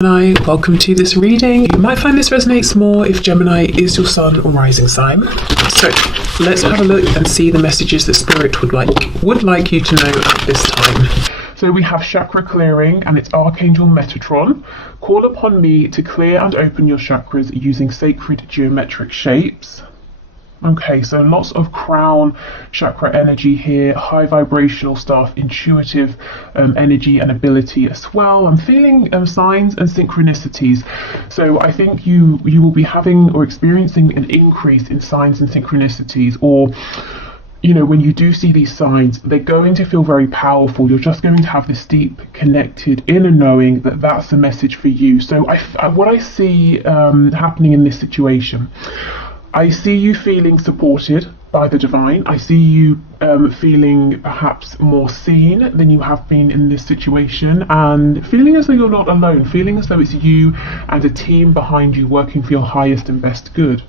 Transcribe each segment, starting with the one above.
Gemini, welcome to this reading. You might find this resonates more if Gemini is your sun or rising sign. So let's have a look and see the messages that Spirit would like you to know at this time. So we have chakra clearing, and it's Archangel Metatron. Call upon me to clear and open your chakras using sacred geometric shapes. Okay, so lots of crown chakra energy here, high vibrational stuff, intuitive energy and ability as well. I'm feeling signs and synchronicities. So I think you will be having or experiencing an increase in signs and synchronicities, or you know, when you do see these signs, they're going to feel very powerful. You're just going to have this deep connected inner knowing that that's the message for you. So what I see happening in this situation, I see you feeling supported by the divine. I see you feeling perhaps more seen than you have been in this situation, and feeling as though you're not alone, feeling as though it's you and a team behind you working for your highest and best good.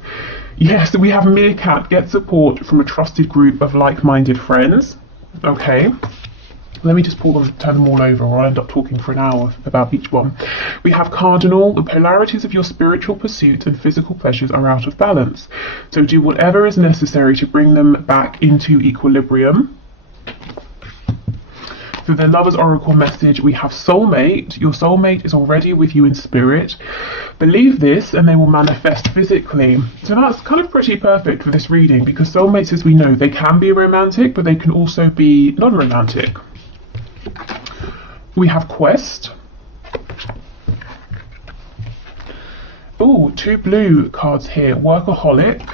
Yes, we have Meerkat, get support from a trusted group of like-minded friends. Okay. Let me just turn them all over, or I'll end up talking for an hour about each one. We have Cardinal, the polarities of your spiritual pursuits and physical pleasures are out of balance. So do whatever is necessary to bring them back into equilibrium. For the Lover's Oracle message, we have Soulmate. Your soulmate is already with you in spirit. Believe this and they will manifest physically. So that's kind of pretty perfect for this reading, because soulmates, as we know, they can be romantic, but they can also be non-romantic. We have Quest. Oh, 2 blue cards here. Workaholic.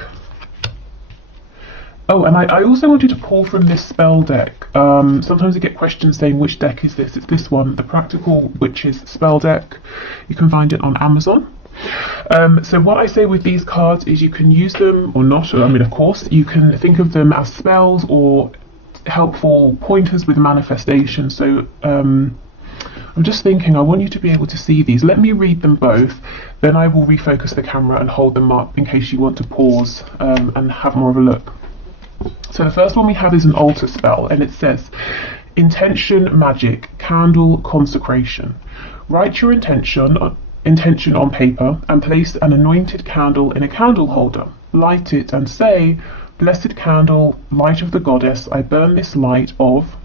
Oh, and I also wanted to pull from this spell deck. Sometimes I get questions saying, which deck is this? It's this one, the Practical Witches spell deck. You can find it on Amazon. So what I say with these cards is you can use them or not. I mean, of course, you can think of them as spells or helpful pointers with manifestation. So I'm just thinking, I want you to be able to see these. Let me read them both, then I will refocus the camera and hold them up in case you want to pause and have more of a look. So the first one we have is an altar spell, and it says, Intention Magic, Candle Consecration. Write your intention on paper and place an anointed candle in a candle holder. Light it and say, Blessed candle, light of the goddess, I burn this light of,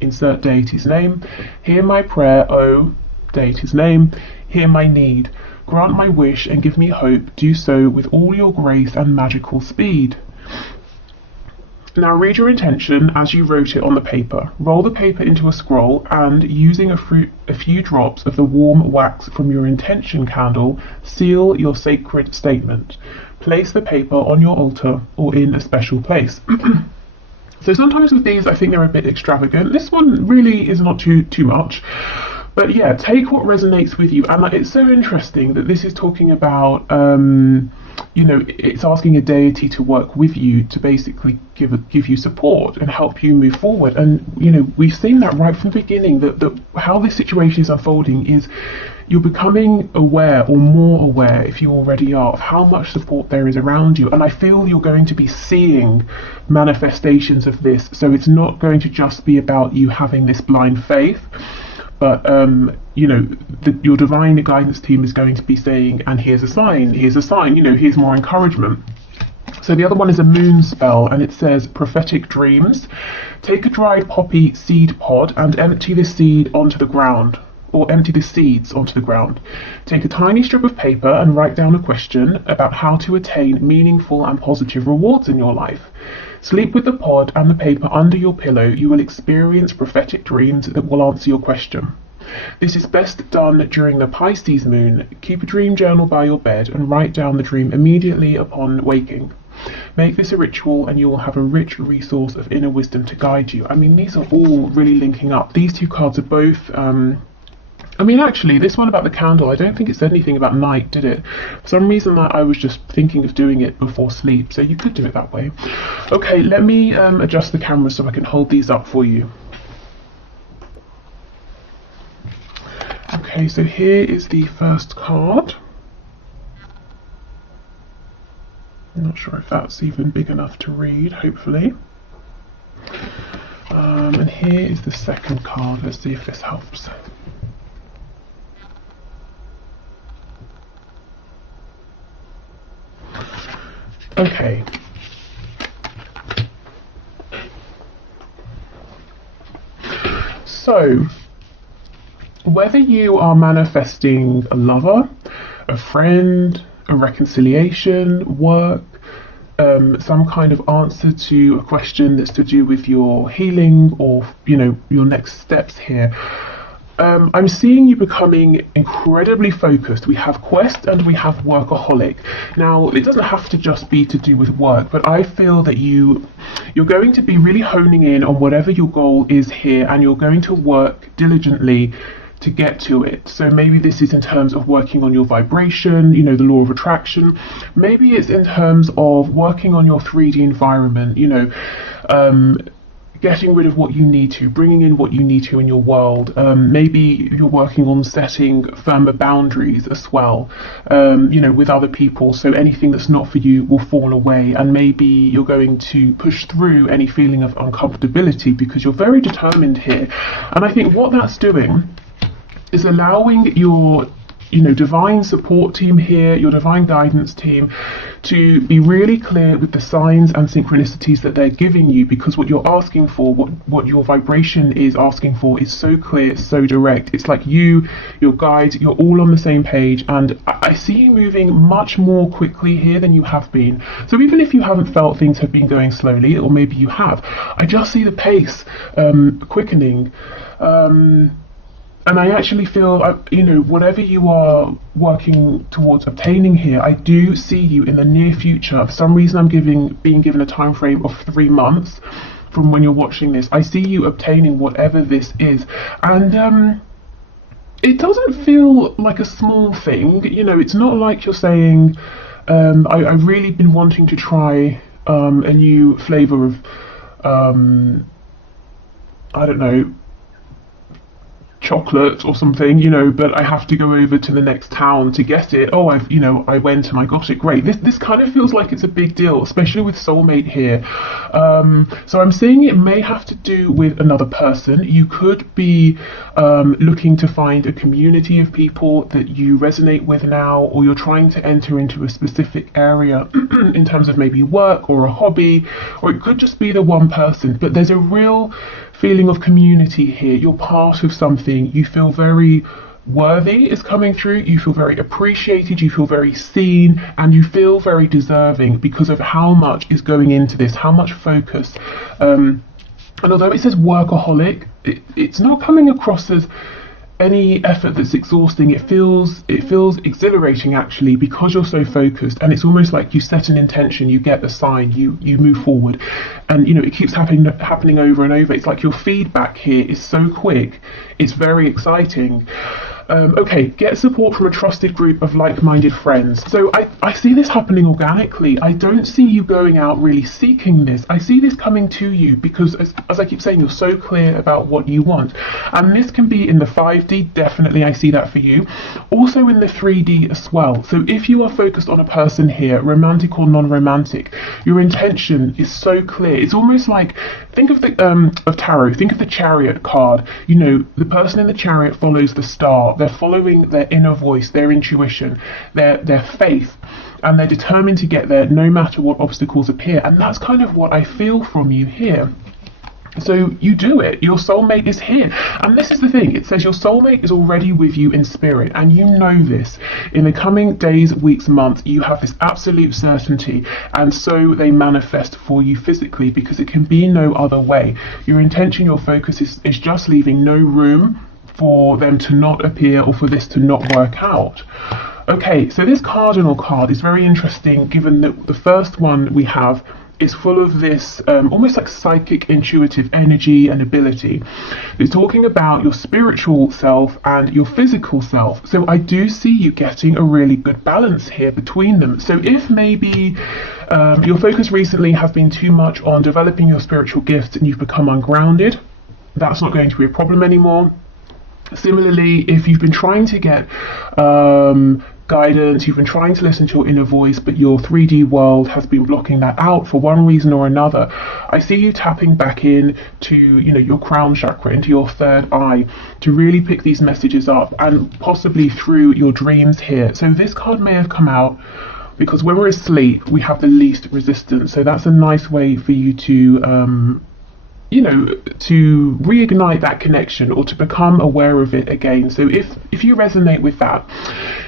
insert deity's name, hear my prayer, O deity's name, hear my need, grant my wish and give me hope, do so with all your grace and magical speed. Now read your intention as you wrote it on the paper. Roll the paper into a scroll and, using a few drops of the warm wax from your intention candle, seal your sacred statement. Place the paper on your altar or in a special place. So sometimes with these, I think they're a bit extravagant. This one really is not too much. But yeah, take what resonates with you. And it's so interesting that this is talking about, you know, it's asking a deity to work with you to basically give you support and help you move forward. And, you know, we've seen that right from the beginning, that how this situation is unfolding is you're becoming aware, or more aware if you already are, of how much support there is around you. And I feel you're going to be seeing manifestations of this. So it's not going to just be about you having this blind faith, but you know, your divine guidance team is going to be saying, and here's a sign, you know, here's more encouragement. So the other one is a moon spell, and it says prophetic dreams. Take a dried poppy seed pod and empty the seed onto the ground, or empty the seeds onto the ground. Take a tiny strip of paper and write down a question about how to attain meaningful and positive rewards in your life. Sleep with the pod and the paper under your pillow. You will experience prophetic dreams that will answer your question. This is best done during the Pisces moon. Keep a dream journal by your bed and write down the dream immediately upon waking. Make this a ritual and you will have a rich resource of inner wisdom to guide you. I mean, these are all really linking up. These two cards are both I mean, actually, this one about the candle, I don't think it said anything about night, did it? For some reason, I was just thinking of doing it before sleep, so you could do it that way. Okay, let me adjust the camera so I can hold these up for you. Okay, so here is the first card. I'm not sure if that's even big enough to read, hopefully. And here is the second card. Let's see if this helps. Okay. So, whether you are manifesting a lover, a friend, a reconciliation, work, some kind of answer to a question that's to do with your healing or, your next steps here, I'm seeing you becoming incredibly focused. We have quest and we have workaholic. Now, it doesn't have to just be to do with work, but I feel that you're going to be really honing in on whatever your goal is here, and you're going to work diligently to get to it. So maybe this is in terms of working on your vibration, the law of attraction. Maybe it's in terms of working on your 3D environment, getting rid of what you need to, bringing in what you need to in your world. Maybe you're working on setting firmer boundaries as well, with other people, so anything that's not for you will fall away, and maybe you're going to push through any feeling of uncomfortability because you're very determined here. And I think what that's doing is allowing your divine support team here, your divine guidance team, to be really clear with the signs and synchronicities that they're giving you, because what you're asking for, what your vibration is asking for, is so clear, so direct. It's like your guides, you're all on the same page, and I see you moving much more quickly here than you have been. So even if you haven't felt things have been going slowly, or maybe you have, I just see the pace quickening. And I actually feel, whatever you are working towards obtaining here, I do see you in the near future. For some reason, I'm being given a time frame of 3 months from when you're watching this. I see you obtaining whatever this is, and it doesn't feel like a small thing. It's not like you're saying, I've really been wanting to try a new flavor of, I don't know, chocolate or something, but I have to go over to the next town to get it. Oh, I went and I got it. Great. This kind of feels like it's a big deal, especially with soulmate here. So I'm saying it may have to do with another person. You could be looking to find a community of people that you resonate with now, or you're trying to enter into a specific area in terms of maybe work or a hobby, or it could just be the one person, but there's a real feeling of community here. You're part of something. You feel very worthy is coming through. You feel very appreciated. You feel very seen, and you feel very deserving because of how much is going into this, how much focus. And although it says workaholic, it's not coming across as any effort that's exhausting. It feels exhilarating actually, because you're so focused, and it's almost like you set an intention, you get the sign, you move forward, and it keeps happening over and over. It's like your feedback here is so quick, it's very exciting. Okay, get support from a trusted group of like-minded friends. So I see this happening organically. I don't see you going out really seeking this. I see this coming to you because, as I keep saying, you're so clear about what you want. And this can be in the 5D, definitely I see that for you. Also in the 3D as well. So if you are focused on a person here, romantic or non-romantic, your intention is so clear. It's almost like, think of of tarot, think of the Chariot card. The person in the Chariot follows the star. They're following their inner voice, their intuition, their faith, and they're determined to get there no matter what obstacles appear. And that's kind of what I feel from you here. So you do it. Your soulmate is here. And this is the thing. It says your soulmate is already with you in spirit. And you know this. In the coming days, weeks, months, you have this absolute certainty. And so they manifest for you physically, because it can be no other way. Your intention, your focus is just leaving no room for them to not appear or for this to not work out. Okay, so this cardinal card is very interesting, given that the first one we have is full of this almost like psychic, intuitive energy and ability. It's talking about your spiritual self and your physical self. So I do see you getting a really good balance here between them. So if maybe your focus recently has been too much on developing your spiritual gifts and you've become ungrounded, that's not going to be a problem anymore. Similarly, if you've been trying to get guidance, you've been trying to listen to your inner voice, but your 3D world has been blocking that out for one reason or another, I see you tapping back in to your crown chakra, into your third eye, to really pick these messages up, and possibly through your dreams here. So this card may have come out because when we're asleep, we have the least resistance. So that's a nice way for you to, you know, to reignite that connection or to become aware of it again. So if you resonate with that,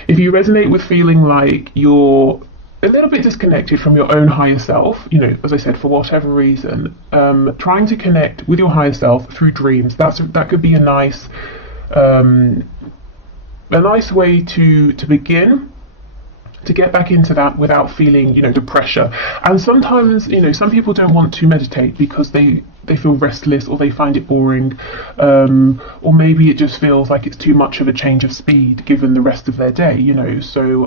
if you resonate with feeling like you're a little bit disconnected from your own higher self, you know, as I said, for whatever reason, trying to connect with your higher self through dreams, that could be a nice way to begin to get back into that without feeling, you know, the pressure. And sometimes, you know, some people don't want to meditate because they feel restless, or they find it boring, or maybe it just feels like it's too much of a change of speed given the rest of their day, you know. So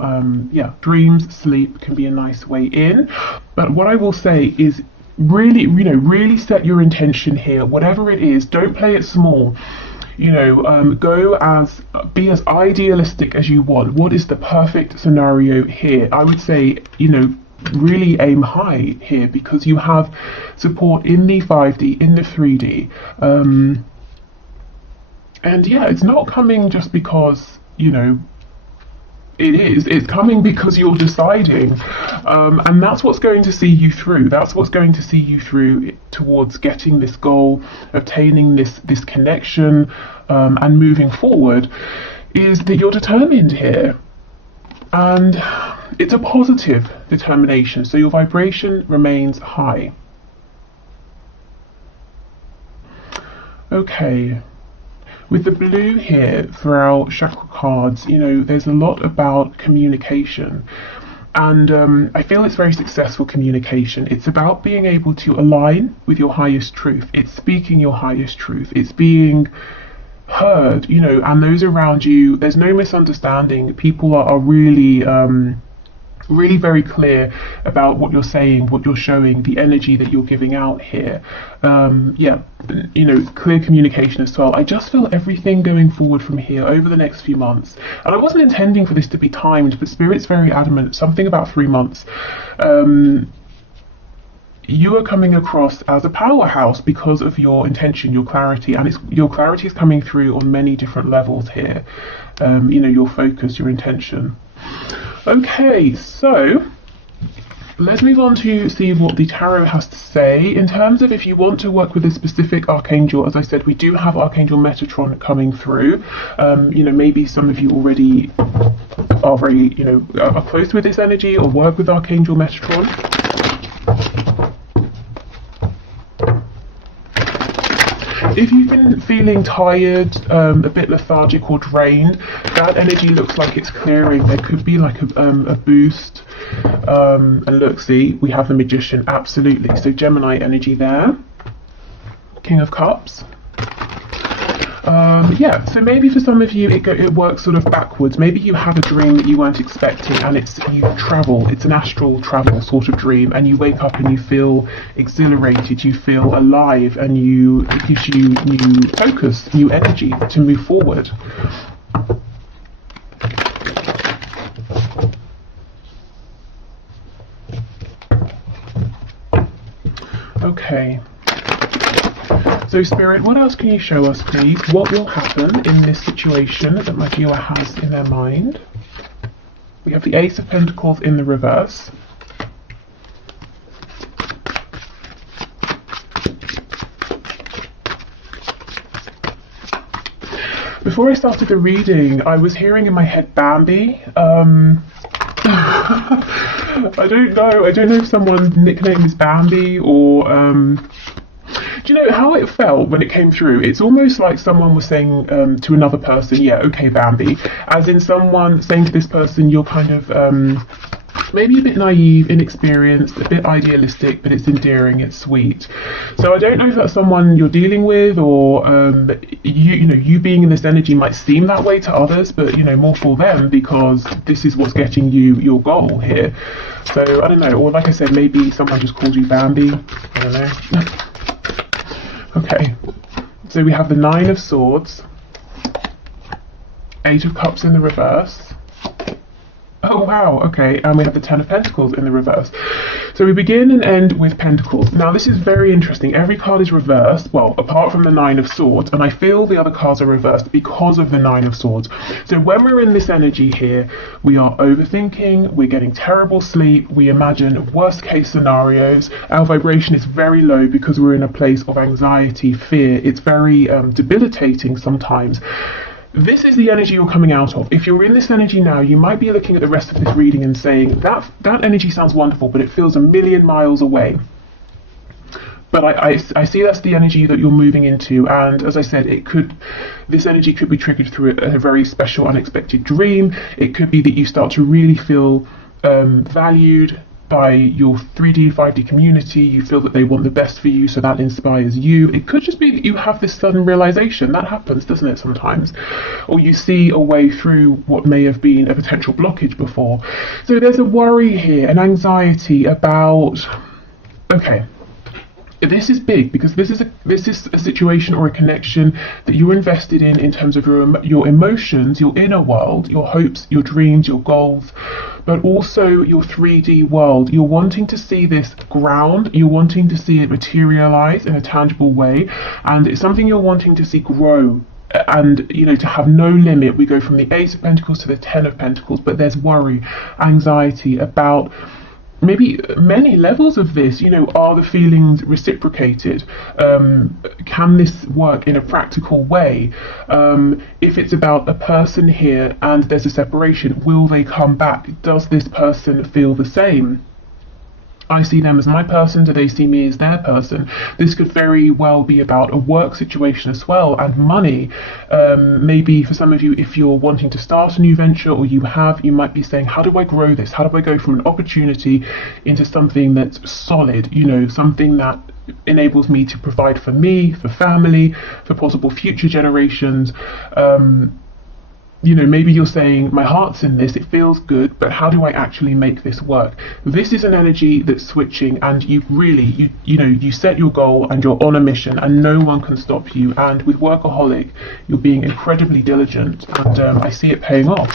yeah, dreams, sleep can be a nice way in. But what I will say is really, you know, really set your intention here, whatever it is. Don't play it small. You know, be as idealistic as you want. What is the perfect scenario here? I would say, you know, really aim high here, because you have support in the 5D, in the 3D. And yeah, it's not coming just because, you know, it's coming because you're deciding, and that's what's going to see you through. That's what's going to see you through towards getting this goal, obtaining this connection, and moving forward, is that you're determined here, and it's a positive determination. So your vibration remains high. Okay. With the blue here for our chakra cards, you know, there's a lot about communication, and I feel it's very successful communication. It's about being able to align with your highest truth. It's speaking your highest truth. It's being heard, you know, and those around you, there's no misunderstanding. People are really really very clear about what you're saying, what you're showing, the energy that you're giving out here. Yeah, you know, clear communication as well. I just feel everything going forward from here over the next few months, and I wasn't intending for this to be timed, but Spirit's very adamant, something about 3 months. You are coming across as a powerhouse because of your intention, your clarity, and your clarity is coming through on many different levels here. You know, your focus, your intention. Okay, so let's move on to see what the tarot has to say in terms of if you want to work with a specific archangel. As I said, we do have Archangel Metatron coming through. You know, maybe some of you already are very, you know, are close with this energy or work with Archangel Metatron. If you've been feeling tired, a bit lethargic or drained, that energy looks like it's clearing. There could be like a boost. And look, see, we have the Magician, absolutely. So Gemini energy there. King of Cups. Yeah, so maybe for some of you it works sort of backwards. Maybe you have a dream that you weren't expecting, and you travel. It's an astral travel sort of dream, and you wake up and you feel exhilarated, you feel alive, and it gives you new focus, new energy to move forward. Okay. So Spirit, what else can you show us, please? What will happen in this situation that my viewer has in their mind? We have the Ace of Pentacles in the reverse. Before I started the reading, I was hearing in my head Bambi. I don't know if someone's nickname is Bambi or do you know how it felt when it came through? It's almost like someone was saying to another person, yeah, okay, Bambi. As in someone saying to this person, you're kind of maybe a bit naive, inexperienced, a bit idealistic, but it's endearing, it's sweet. So I don't know if that's someone you're dealing with, or you being in this energy might seem that way to others, but you know, more for them, because this is what's getting you your goal here. So I don't know, or like I said, maybe someone just called you Bambi. I don't know. Okay, so we have the Nine of Swords, Eight of Cups in the reverse, Oh wow, okay, and we have the Ten of Pentacles in the reverse. So we begin and end with Pentacles. Now this is very interesting. Every card is reversed, well, apart from the Nine of Swords, and I feel the other cards are reversed because of the Nine of Swords. So when we're in this energy here, we are overthinking, we're getting terrible sleep, we imagine worst case scenarios, our vibration is very low because we're in a place of anxiety, fear. It's very debilitating sometimes. This is the energy you're coming out of. If you're in this energy now, you might be looking at the rest of this reading and saying, that energy sounds wonderful, but it feels a million miles away. But I see that's the energy that you're moving into, and as I said, this energy could be triggered through a very special, unexpected dream. It could be that you start to really feel valued by your 3D, 5D community. You feel that they want the best for you, so that inspires you. It could just be that you have this sudden realization. That happens, doesn't it, sometimes? Or you see a way through what may have been a potential blockage before. So there's a worry here, an anxiety about, okay, this is big because this is a situation or a connection that you're invested in terms of your emotions, your inner world, your hopes, your dreams, your goals, but also your 3D world. You're wanting to see this ground, you're wanting to see it materialize in a tangible way, and it's something you're wanting to see grow. And to have no limit. We go from the Ace of Pentacles to the Ten of Pentacles, but there's worry, anxiety about maybe many levels of this. Are the feelings reciprocated? Can this work in a practical way? If it's about a person here and there's a separation, will they come back? Does this person feel the same? I see them as my person, do they see me as their person? This could very well be about a work situation as well, and money. Maybe for some of you, if you're wanting to start a new venture, or you might be saying, how do I grow this? How do I go from an opportunity into something that's solid, something that enables me to provide for me, for family, for possible future generations? Maybe you're saying, my heart's in this, it feels good, but how do I actually make this work? This is an energy that's switching, and you really, you set your goal and you're on a mission and no one can stop you. And with Workaholic, you're being incredibly diligent, and I see it paying off.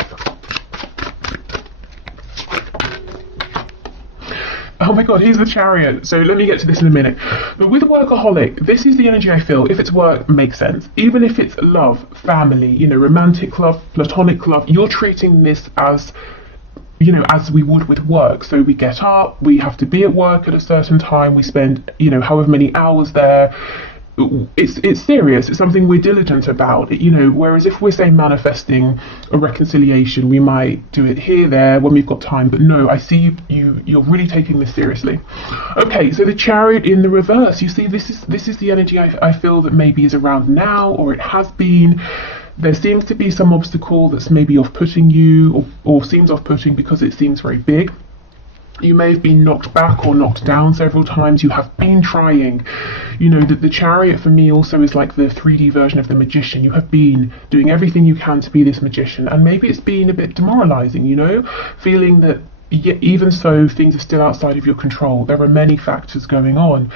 Oh my god, here's the Chariot. So let me get to this in a minute. But with Workaholic, this is the energy I feel. If it's work, makes sense. Even if it's love, family, romantic love, platonic love, you're treating this as, as we would with work. So we get up, we have to be at work at a certain time, we spend, however many hours there. It's serious. It's something we're diligent about, whereas if we're, say, manifesting a reconciliation, we might do it here, there, when we've got time. But no, I see you're really taking this seriously. Okay, so the Chariot in the reverse, you see, this is the energy I feel that maybe is around now, or it has been. There seems to be some obstacle that's maybe off-putting you, or seems off-putting because it seems very big. You may have been knocked back or knocked down several times. You have been trying. The Chariot for me also is like the 3D version of the Magician. You have been doing everything you can to be this magician, and maybe it's been a bit demoralizing, feeling that even so, things are still outside of your control. There are many factors going on.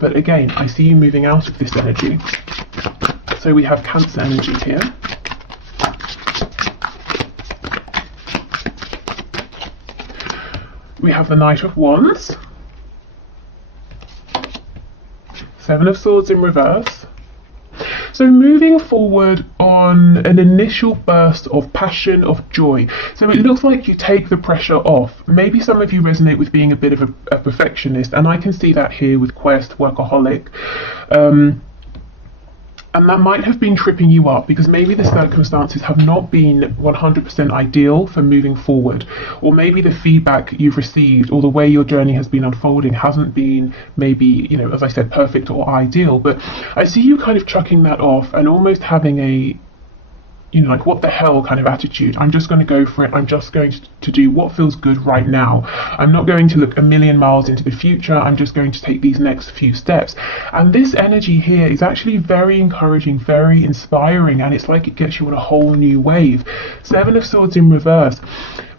But again, I see you moving out of this energy. So we have Cancer energy here. We have the Knight of Wands, Seven of Swords in reverse. So moving forward on an initial burst of passion, of joy. So it looks like you take the pressure off. Maybe some of you resonate with being a bit of a perfectionist, and I can see that here with Quest, Workaholic. And that might have been tripping you up because maybe the circumstances have not been 100% ideal for moving forward. Or maybe the feedback you've received or the way your journey has been unfolding hasn't been maybe, as I said, perfect or ideal. But I see you kind of chucking that off and almost having a, like, what the hell kind of attitude. I'm just going to go for it. I'm just going to do what feels good right now. I'm not going to look a million miles into the future. I'm just going to take these next few steps. And this energy here is actually very encouraging, very inspiring, and it's like it gets you on a whole new wave. Seven of Swords in reverse.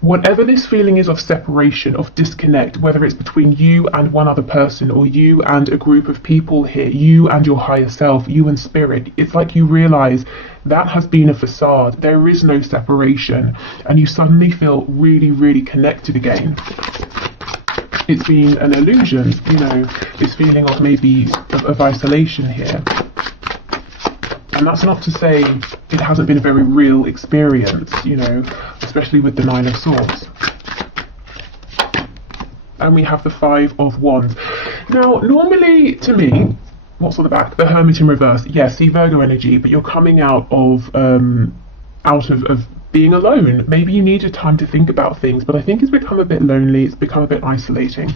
whatever this feeling is of separation, of disconnect, whether it's between you and one other person, or you and a group of people here, you and your higher self, you and spirit, it's like you realize that has been a facade. There is no separation, and you suddenly feel really, really connected again. It's been an illusion, you know, this feeling of maybe of isolation here. And that's not to say it hasn't been a very real experience, you know, especially with the Nine of Swords. And we have the Five of Wands. Now, normally, to me, what's on the back? The Hermit in reverse. Yes, see Virgo energy, but you're coming out of being alone. Maybe you needed time to think about things, but I think it's become a bit lonely, it's become a bit isolating.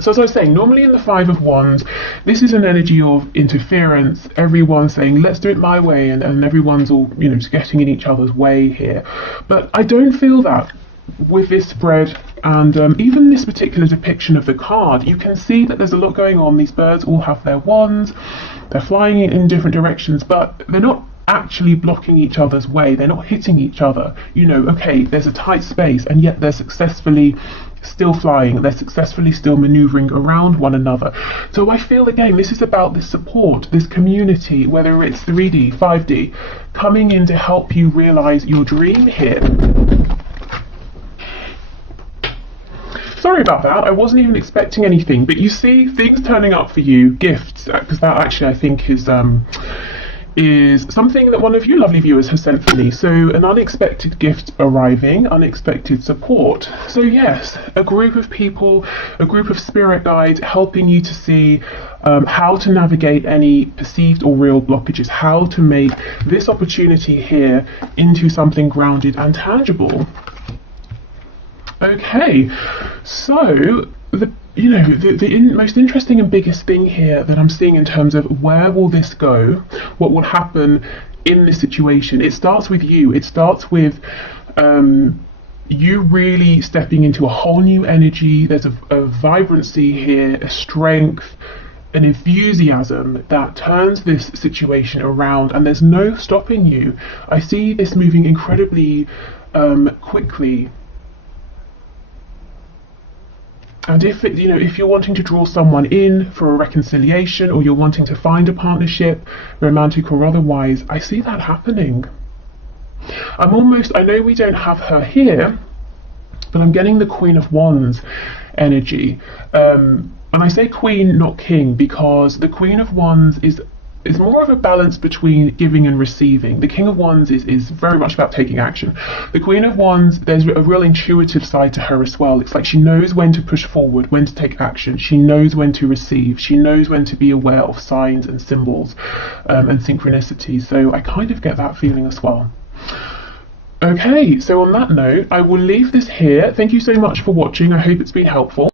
So as I was saying, normally in the Five of Wands, this is an energy of interference, everyone saying, let's do it my way, and everyone's all, you know, just getting in each other's way here. But I don't feel that with this spread, and even this particular depiction of the card, you can see that there's a lot going on. These birds all have their wands, they're flying in different directions, but they're not actually blocking each other's way, they're not hitting each other. You know, okay, there's a tight space, and yet they're successfully still flying, they're successfully still maneuvering around one another. So I feel, again, this is about this support, this community, whether it's 3D, 5D, coming in to help you realize your dream here. Sorry about that, I wasn't even expecting anything, but you see things turning up for you, gifts, because that actually I think is something that one of you lovely viewers has sent for me. So an unexpected gift arriving, unexpected support. So yes, a group of people, a group of spirit guides helping you to see how to navigate any perceived or real blockages, how to make this opportunity here into something grounded and tangible. Okay, so the most interesting and biggest thing here that I'm seeing in terms of where will this go, what will happen in this situation, it starts with you. It starts with you really stepping into a whole new energy. There's a vibrancy here, a strength, an enthusiasm that turns this situation around, and there's no stopping you. I see this moving incredibly quickly. And if you're wanting to draw someone in for a reconciliation, or you're wanting to find a partnership, romantic or otherwise, I see that happening. I know we don't have her here, but I'm getting the Queen of Wands energy. And I say queen, not king, because the Queen of Wands is more of a balance between giving and receiving. The King of Wands is very much about taking action. The Queen of Wands, there's a real intuitive side to her as well. It's like she knows when to push forward, when to take action. She knows when to receive. She knows when to be aware of signs and symbols and synchronicity. So I kind of get that feeling as well. Okay, so on that note, I will leave this here. Thank you so much for watching. I hope it's been helpful.